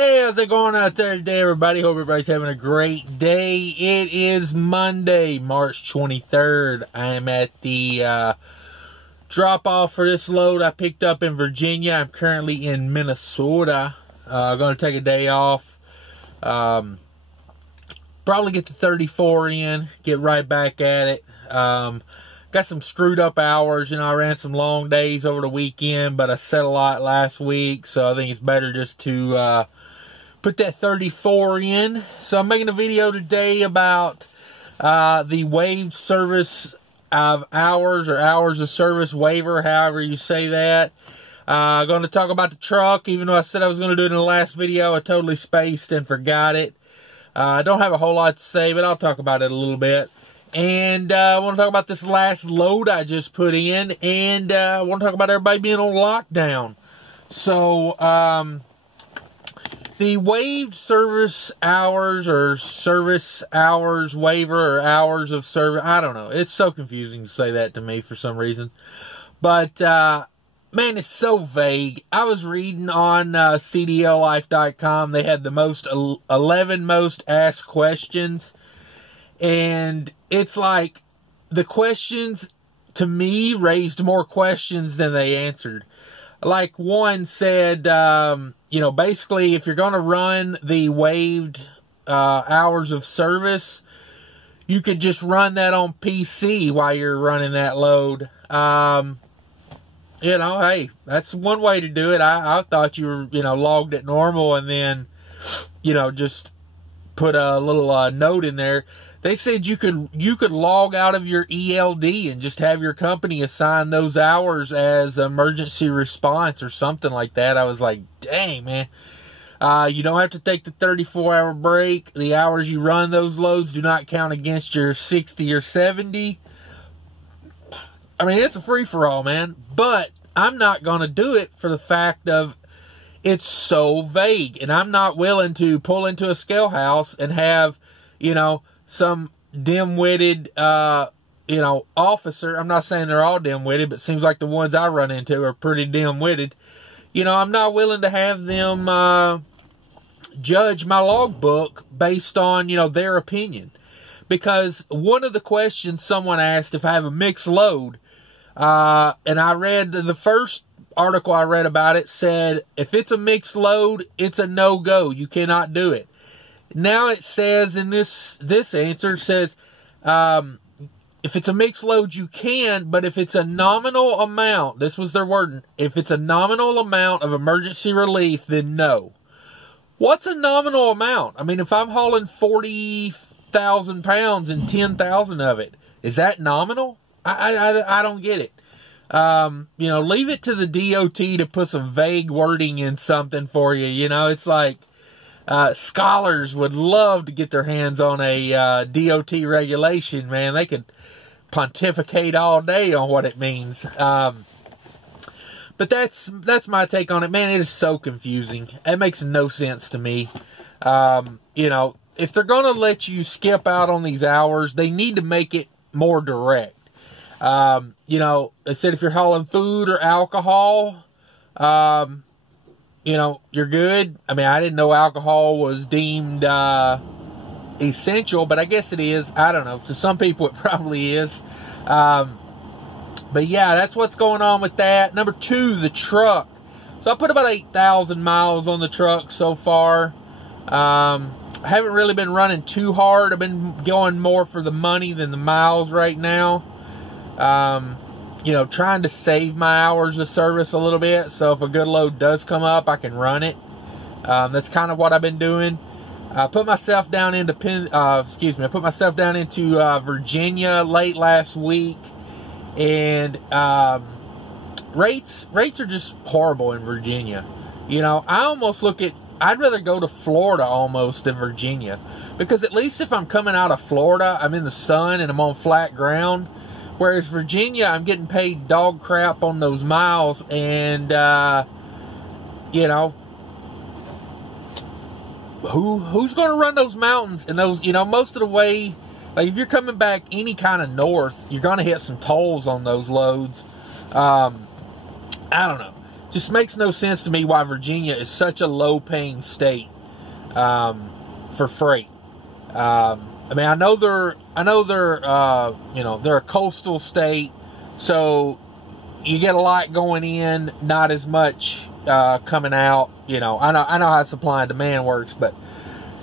Hey, how's it going out there today, everybody? Hope everybody's having a great day. It is Monday, March 23rd. I am at the drop-off for this load I picked up in Virginia. I'm currently in Minnesota. Going to take a day off. Probably get the 34 in, get right back at it. Got some screwed up hours. I ran some long days over the weekend, but I said a lot last week, so I think it's better just to put that 34 in. So I'm making a video today about the waived service of hours, or hours of service waiver, however you say that. Going to talk about the truck. Even though I said I was going to do it in the last video, I totally spaced and forgot it. I don't have a whole lot to say, but I'll talk about it a little bit. And I want to talk about this last load I just put in. And I want to talk about everybody being on lockdown. So, the waived service hours, or service hours waiver, or hours of service, I don't know. It's so confusing to say that to me for some reason. But, man, it's so vague. I was reading on CDLlife.com. They had the 11 most asked questions. And it's like, the questions, to me, raised more questions than they answered. Like, one said, basically, if you're going to run the waived hours of service, you could just run that on PC while you're running that load. Hey, that's one way to do it. I thought you were, logged at normal and then, just put a little note in there. They said you could log out of your ELD and just have your company assign those hours as emergency response or something like that. I was like, dang, man. You don't have to take the 34-hour break. The hours you run those loads do not count against your 60 or 70. I mean, it's a free-for-all, man. But I'm not going to do it for the fact of it's so vague. And I'm not willing to pull into a scale house and have, some dim-witted, officer. I'm not saying they're all dim-witted, but it seems like the ones I run into are pretty dim-witted. I'm not willing to have them judge my logbook based on, their opinion. Because one of the questions someone asked if I have a mixed load, and I read the first article I read about it said, if it's a mixed load, it's a no-go. You cannot do it. Now it says in this answer says, if it's a mixed load, you can, but if it's a nominal amount, this was their wording, if it's a nominal amount of emergency relief, then no. What's a nominal amount? I mean, if I'm hauling 40,000 pounds and 10,000 of it, is that nominal? I don't get it. Leave it to the DOT to put some vague wording in something for you. It's like, scholars would love to get their hands on a DOT regulation, man. They could pontificate all day on what it means. But that's my take on it, man. It is so confusing. It makes no sense to me. If they're going to let you skip out on these hours, they need to make it more direct. They said if you're hauling food or alcohol, you're good. I mean, I didn't know alcohol was deemed essential, but I guess it is. I don't know. To some people, it probably is. But yeah, that's what's going on with that. Number two, the truck. So I put about 8,000 miles on the truck so far. I haven't really been running too hard. I've been going more for the money than the miles right now. Trying to save my hours of service a little bit. So if a good load does come up, I can run it. That's kind of what I've been doing. I put myself down into Virginia late last week, and rates are just horrible in Virginia. I almost I'd rather go to Florida almost than Virginia, because at least if I'm coming out of Florida, I'm in the sun and I'm on flat ground. Whereas Virginia, I'm getting paid dog crap on those miles, and who's going to run those mountains and those, most of the way, like if you're coming back any kind of north, you're going to hit some tolls on those loads. I don't know. just makes no sense to me why Virginia is such a low-paying state for freight. I mean, I know they're you know, they're a coastal state, so you get a lot going in, not as much coming out. You know, I know how supply and demand works, but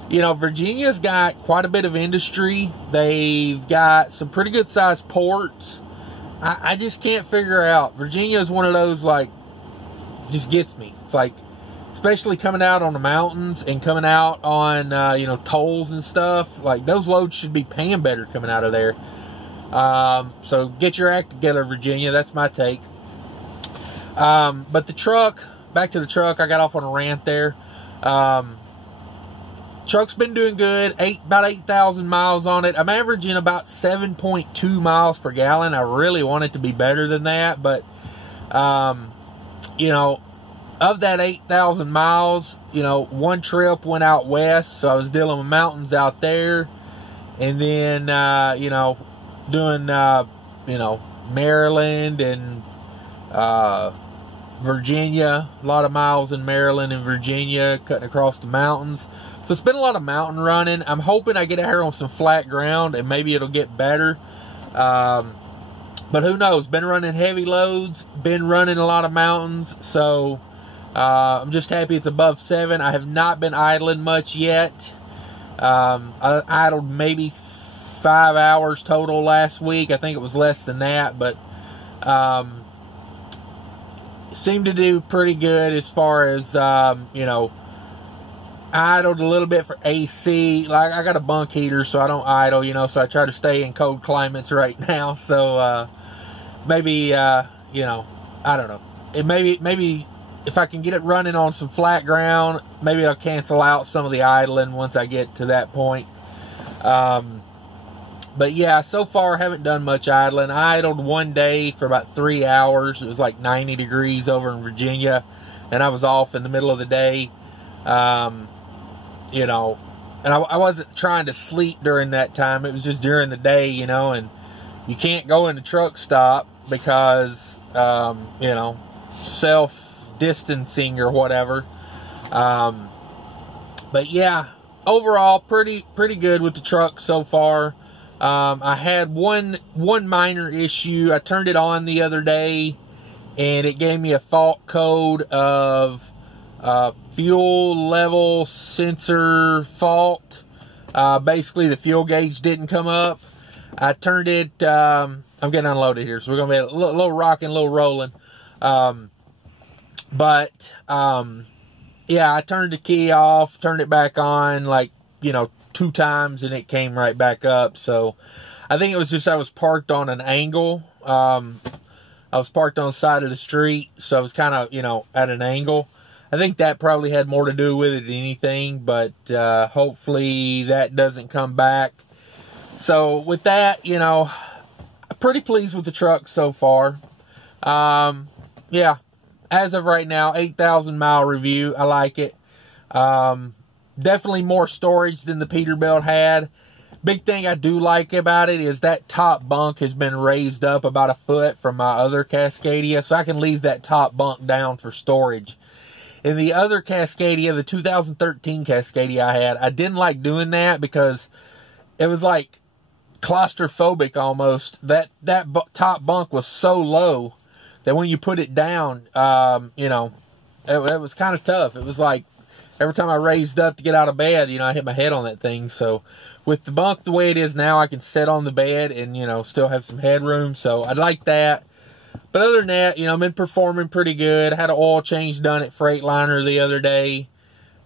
you know, Virginia's got quite a bit of industry. They've got some pretty good sized ports. I just can't figure out. Virginia is one of those, like, just gets me. It's like, especially coming out on the mountains and coming out on, you know, tolls and stuff. Like, those loads should be paying better coming out of there. So get your act together, Virginia. That's my take. But the truck, back to the truck, I got off on a rant there. Truck's been doing good. About 8,000 miles on it. I'm averaging about 7.2 miles per gallon. I really want it to be better than that, but you know, of that 8,000 miles, you know, one trip went out west, so I was dealing with mountains out there, and then you know, doing you know, Maryland and Virginia. A lot of miles in Maryland and Virginia, cutting across the mountains. So it's been a lot of mountain running. I'm hoping I get out here on some flat ground and maybe it'll get better. But who knows? Been running heavy loads, been running a lot of mountains. So I'm just happy it's above 7. I have not been idling much yet. I idled maybe 5 hours total last week. I think it was less than that, but seemed to do pretty good as far as, you know, idled a little bit for AC. Like, I got a bunk heater, so I don't idle, you know, so I try to stay in cold climates right now. So maybe you know, I don't know, maybe if I can get it running on some flat ground, maybe I'll cancel out some of the idling once I get to that point. But yeah, so far I haven't done much idling. I idled one day for about 3 hours. It was like 90 degrees over in Virginia, and I was off in the middle of the day. You know, and I wasn't trying to sleep during that time. It was just during the day, you know, and you can't go in the truck stop because, you know, self-distancing or whatever. But yeah, overall, pretty good with the truck so far. I had one minor issue. I turned it on the other day, and it gave me a fault code of fuel level sensor fault. Basically, the fuel gauge didn't come up. I turned it, I'm getting unloaded here, so we're going to be a little rocking, a little rolling. Yeah, I turned the key off, turned it back on, like, you know, 2 times, and it came right back up. So I think it was just I was parked on an angle. I was parked on the side of the street, so I was kind of, you know, at an angle. I think that probably had more to do with it than anything, but hopefully that doesn't come back. So with that, you know, I'm pretty pleased with the truck so far. Yeah, as of right now, 8,000 mile review. I like it. Definitely more storage than the Peterbilt had. Big thing I do like about it is that top bunk has been raised up about a foot from my other Cascadia, so I can leave that top bunk down for storage. In the other Cascadia, the 2013 Cascadia I had, I didn't like doing that because it was like claustrophobic almost. That top bunk was so low that when you put it down, you know, it was kind of tough. It was like every time I raised up to get out of bed, you know, I hit my head on that thing. So with the bunk the way it is now, I can sit on the bed and, you know, still have some headroom. So I like that. But other than that, you know, I've been performing pretty good. I had an oil change done at Freightliner the other day.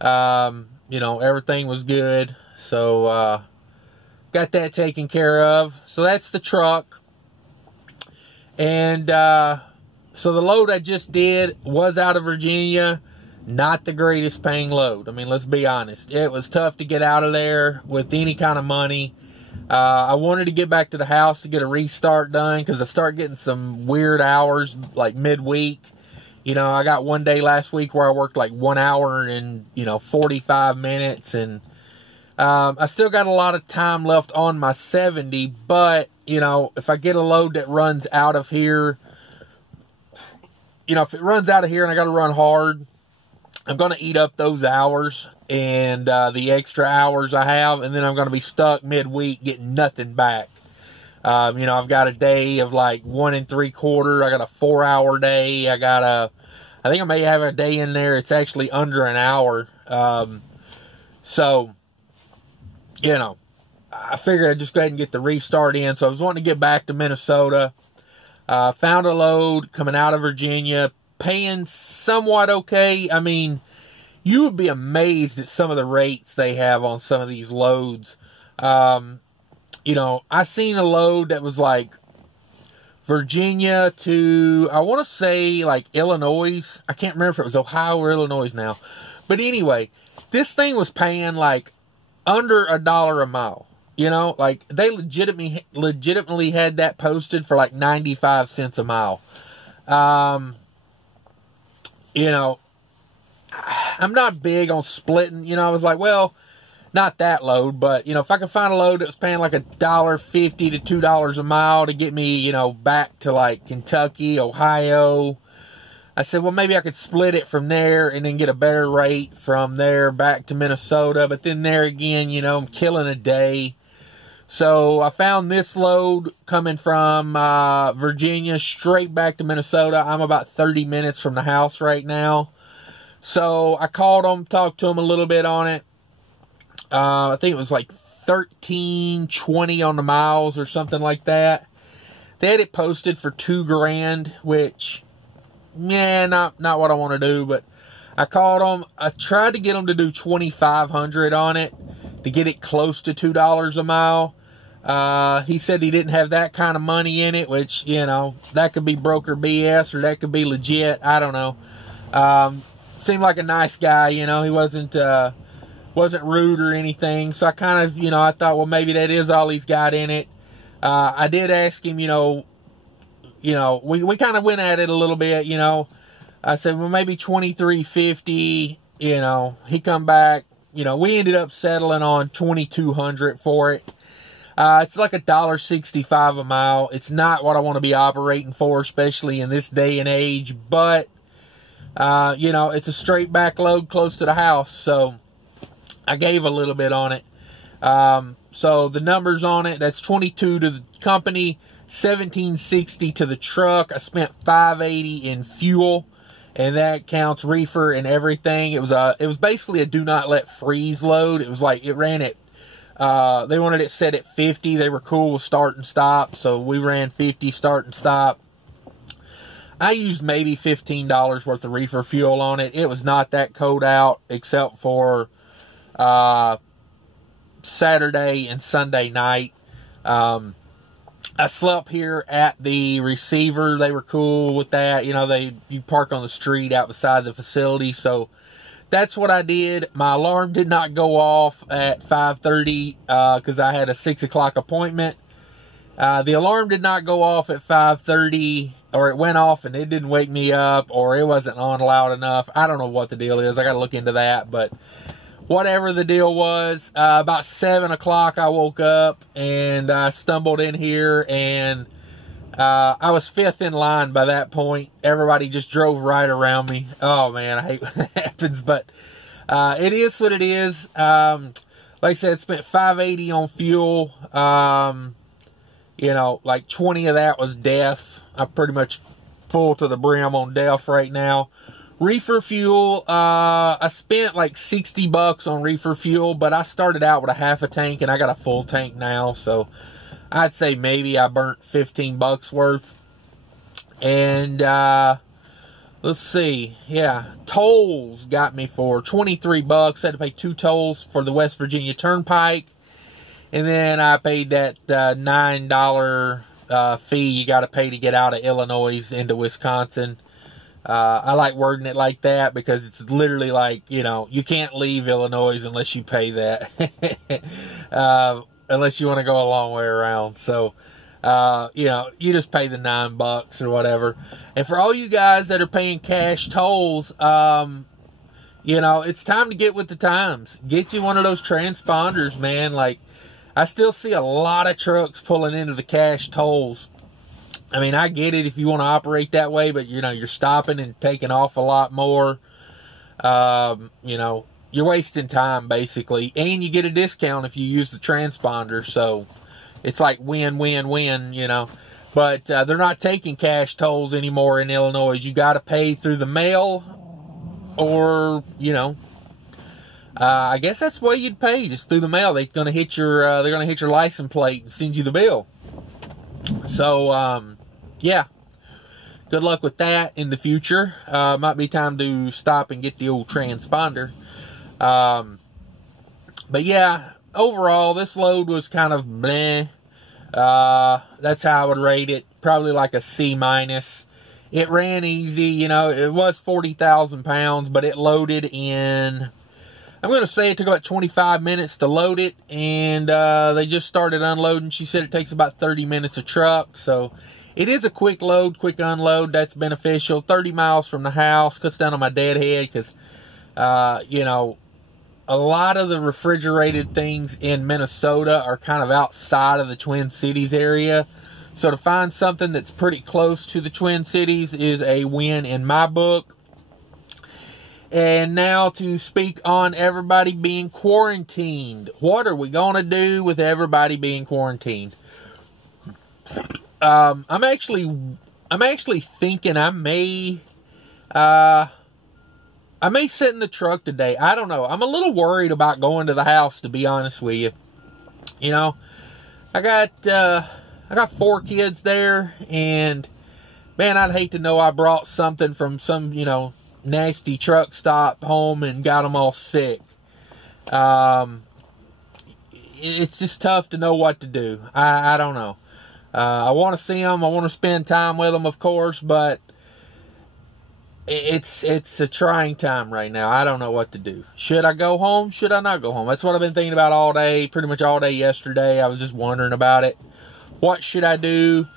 You know, everything was good. So, got that taken care of. So that's the truck. And, so the load I just did was out of Virginia. Not the greatest paying load. I mean, let's be honest. It was tough to get out of there with any kind of money. I wanted to get back to the house to get a restart done because I start getting some weird hours like midweek. You know, I got one day last week where I worked like 1 hour and, you know, 45 minutes. And I still got a lot of time left on my 70. But, you know, if I get a load that runs out of here, you know, if it runs out of here and I got to run hard, I'm going to eat up those hours and the extra hours I have, and then I'm going to be stuck midweek getting nothing back. You know, I've got a day of like 1 3/4. I got a 4-hour day. I think I may have a day in there. It's actually under an hour. So, you know, I figured I'd just go ahead and get the restart in. So I was wanting to get back to Minnesota. Found a load coming out of Virginia, paying somewhat okay. I mean, you would be amazed at some of the rates they have on some of these loads. You know, I seen a load that was like Virginia to, I want to say like Illinois. I can't remember if it was Ohio or Illinois now. But anyway, this thing was paying like under $1 a mile. You know, like they legitimately had that posted for like 95 cents a mile. You know, I'm not big on splitting. You know, I was like, well, not that load, but, you know, if I could find a load that was paying like $1.50 to $2 a mile to get me, you know, back to like Kentucky, Ohio, I said, well, maybe I could split it from there and then get a better rate from there back to Minnesota. But then there again, you know, I'm killing a day. So I found this load coming from Virginia straight back to Minnesota. I'm about 30 minutes from the house right now. So I called them, talked to them a little bit on it. I think it was like $13.20 on the miles or something like that. They had it posted for $2,000, which, yeah, not what I want to do. But I called them. I tried to get them to do $2,500 on it to get it close to $2 a mile. He said he didn't have that kind of money in it, which, you know, that could be broker BS or that could be legit. I don't know. Seemed like a nice guy, you know. He wasn't rude or anything. So I kind of, you know, I thought, well, maybe that is all he's got in it. I did ask him, you know, we kind of went at it a little bit, you know. I said, well, maybe $23.50, you know. He come back, you know, we ended up settling on $2,200 for it. It's like $1.65 a mile. It's not what I want to be operating for, especially in this day and age. But, you know, it's a straight back load close to the house. So I gave a little bit on it. So the numbers on it, that's $22 to the company, $17.60 to the truck. I spent $5.80 in fuel, and that counts reefer and everything. It was basically a do not let freeze load. It was like, it ran at, they wanted it set at 50. They were cool with start and stop. So we ran 50 start and stop. I used maybe $15 worth of reefer fuel on it. It was not that cold out except for, Saturday and Sunday night. I slept here at the receiver. They were cool with that. You know, you park on the street out beside the facility. So that's what I did. My alarm did not go off at 5:30 because I had a 6 o'clock appointment. The alarm did not go off at 5:30, or it went off and it didn't wake me up, or it wasn't on loud enough. I don't know what the deal is. I got to look into that, but whatever the deal was, about 7 o'clock I woke up and I stumbled in here, and I was fifth in line by that point. Everybody just drove right around me. Oh man, I hate when that happens, but it is what it is. Like I said, spent $5.80 on fuel. You know, like 20 of that was DEF. I'm pretty much full to the brim on DEF right now. Reefer fuel, I spent like $60 on reefer fuel, but I started out with a half a tank and I got a full tank now. So I'd say maybe I burnt $15 worth. And, let's see. Yeah. Tolls got me for $23. Had to pay 2 tolls for the West Virginia Turnpike. And then I paid that, $9, fee you got to pay to get out of Illinois into Wisconsin. I like wording it like that because it's literally like, you know, you can't leave Illinois unless you pay that. Unless you want to go a long way around. So, you know, you just pay the $9 or whatever. And for all you guys that are paying cash tolls, you know, it's time to get with the times. Get you one of those transponders, man. Like, I still see a lot of trucks pulling into the cash tolls. I mean, I get it if you want to operate that way, but, you know, you're stopping and taking off a lot more. You know, you're wasting time, basically. And you get a discount if you use the transponder. So, it's like win, win, win, you know. But they're not taking cash tolls anymore in Illinois. You got to pay through the mail or, you know, I guess that's the way you'd pay, just through the mail. They're going to hit your license plate and send you the bill. So, yeah. Good luck with that in the future. Might be time to stop and get the old transponder. But yeah, overall, this load was kind of bleh. That's how I would rate it. Probably like a C-. It ran easy, you know. It was 40,000 pounds, but it loaded in, I'm going to say it took about 25 minutes to load it, and they just started unloading. She said it takes about 30 minutes a truck, so it is a quick load, quick unload. That's beneficial. 30 miles from the house, cuts down on my deadhead, because, you know, a lot of the refrigerated things in Minnesota are kind of outside of the Twin Cities area. So to find something that's pretty close to the Twin Cities is a win in my book. And now to speak on everybody being quarantined. What are we going to do with everybody being quarantined? I'm actually thinking I may sit in the truck today. I don't know. I'm a little worried about going to the house, to be honest with you. You know, I got 4 kids there, and man, I'd hate to know I brought something from some, you know, nasty truck stop home and got them all sick. It's just tough to know what to do. I don't know. I want to see them. I want to spend time with them, of course, but it's a trying time right now. I don't know what to do. Should I go home? Should I not go home? That's what I've been thinking about all day, pretty much all day yesterday. I was just wondering about it. What should I do?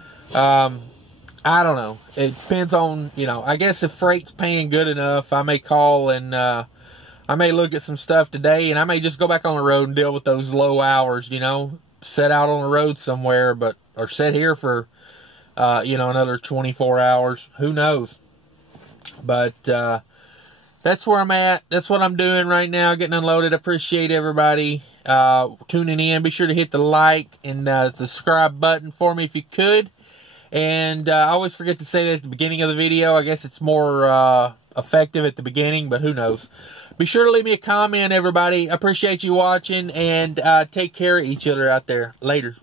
I don't know. It depends on, you know, I guess if freight's paying good enough, I may call and I may look at some stuff today, and I may just go back on the road and deal with those low hours, you know, set out on the road somewhere, or sit here for, you know, another 24 hours. Who knows? But that's where I'm at. That's what I'm doing right now, getting unloaded. Appreciate everybody tuning in. Be sure to hit the like and subscribe button for me if you could. And I always forget to say that at the beginning of the video. I guess it's more effective at the beginning, but who knows. Be sure to leave me a comment, everybody. I appreciate you watching, and take care of each other out there. Later.